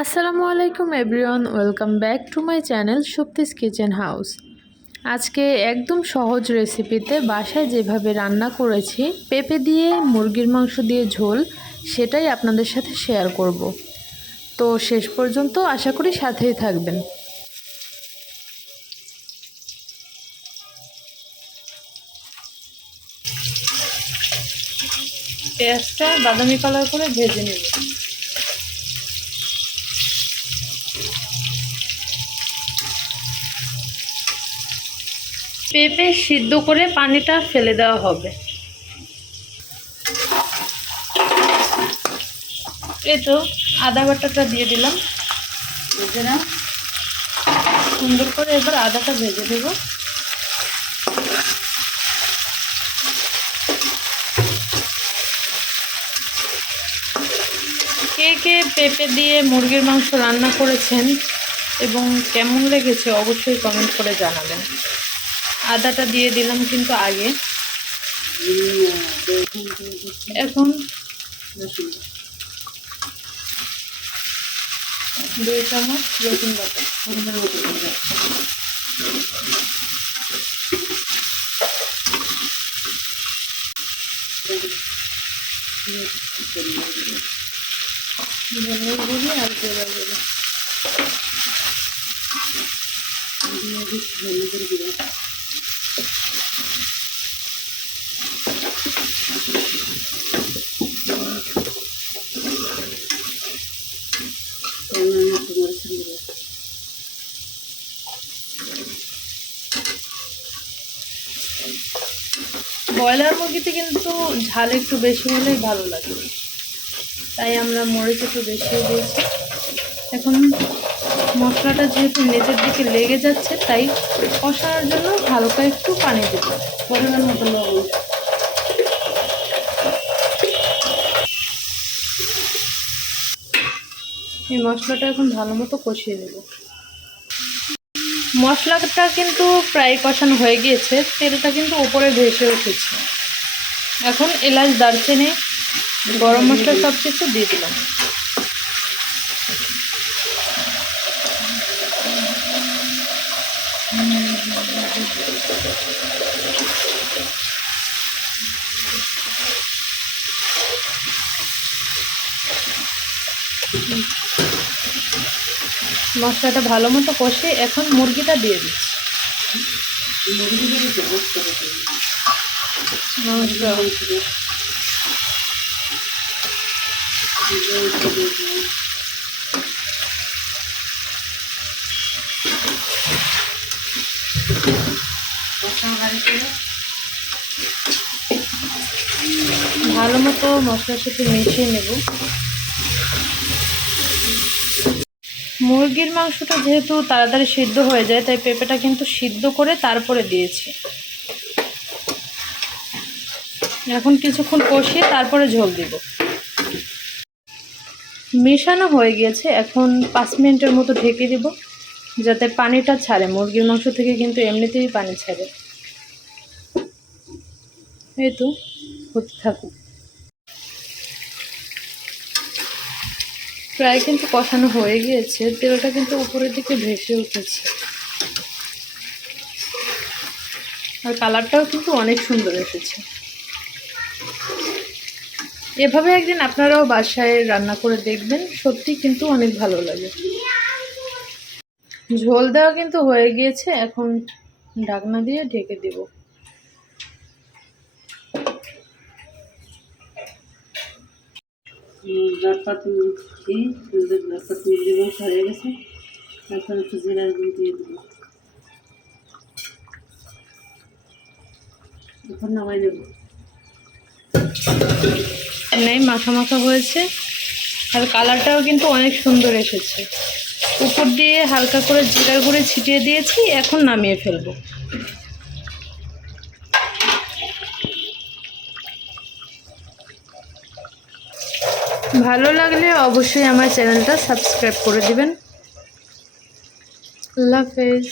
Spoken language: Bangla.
আসসালামু আলাইকুম everyone, welcome back to my channel Shakti's kitchen house. আজকে একদম সহজ রেসিপিতে বাসায় যেভাবে রান্না করেছি পেঁপে দিয়ে মুরগির মাংস দিয়ে ঝোল, সেটাই আপনাদের সাথে শেয়ার করব। তো শেষ পর্যন্ত আশা করি সাথেই থাকবেন। পেঁয়াজটা বাদামি কালার করে ভেজে নেব। পেঁপে সিদ্ধ করে পানিটা ফেলে দেওয়া হবে। এই তো আদা বাটাটা দিয়ে দিলাম, ভেজে না সুন্দর করে। এবার আদাটা ভেজে দেব। কে কে পেঁপে দিয়ে মুরগির মাংস রান্না করেছেন এবং কেমন লেগেছে অবশ্যই কমেন্ট করে জানাবেন। আদাটা দিয়ে দিলাম কিন্তু আগে। এখন 2 চামচ রসুন বাটা। ধনের গুঁড়ি আর জিরার গুঁড়ি। ব্রয়লার মুরগিতে কিন্তু ঝাল একটু বেশি হলেই ভালো লাগে, তাই আমরা মরিচ একটু বেশি দিয়েছি। এখন মশলাটা যেহেতু নিচের দিকে লেগে যাচ্ছে, তাই কষানোর জন্য হালকা একটু পানি দেব, পরিমাণ মতো লবণ। এই মশলাটা এখন ভালো মতো কষিয়ে নেব। মশলাটা কিন্তু প্রায় কষানো হয়ে গিয়েছে, তেলটা কিন্তু উপরে ভেসে উঠেছে। এখন এলাচ, দারচিনি, গরম মশলা সব কিছু দিয়ে দিলাম। মশলাটা ভালো মতো কষে এখন মুরগিটা দিয়ে দিচ্ছি। ভালো মতো মশলার সাথে মিশিয়ে নেব। মুরগির মাংসটা যেহেতু তাড়াতাড়ি সিদ্ধ হয়ে যায়, তাই পেঁপেটা কিন্তু সিদ্ধ করে তারপরে দিয়েছি। এখন কিছুক্ষণ কষিয়ে তারপরে ঝোল দিব। মেশানো হয়ে গিয়েছে, এখন 5 মিনিটের মতো ঢেকে দিব, যাতে পানিটা ছাড়ে। মুরগির মাংস থেকে কিন্তু এমনিতেই পানি ছাড়ে। এই তো হতে থাকুক। প্রায় কিন্তু কষানো হয়ে গিয়েছে, তেলটা কিন্তু উপরের দিকে ভেসে উঠেছে, আর কালারটাও কিন্তু অনেক সুন্দর এসেছে। এভাবে একদিন আপনারাও বাসায় রান্না করে দেখবেন, সত্যি কিন্তু অনেক ভালো লাগে। ঝোল দেওয়া কিন্তু হয়ে গিয়েছে, এখন ঢাকনা দিয়ে ঢেকে দেব। হয়ে গেছে, এখন একটু জিরার গুঁড়ি দিয়ে দেবো। এখন নামাই দেব। নেই, মাখা মাখা হয়েছে, আর কালারটাও কিন্তু অনেক সুন্দর এসেছে। উপর দিয়ে হালকা করে জিরার গুঁড়ি ছিটিয়ে দিয়েছি, এখন নামিয়ে ফেলবো। ভালো লাগলে অবশ্যই আমার চ্যানেলটা সাবস্ক্রাইব করে দিবেন। আল্লাহ হাফেজ।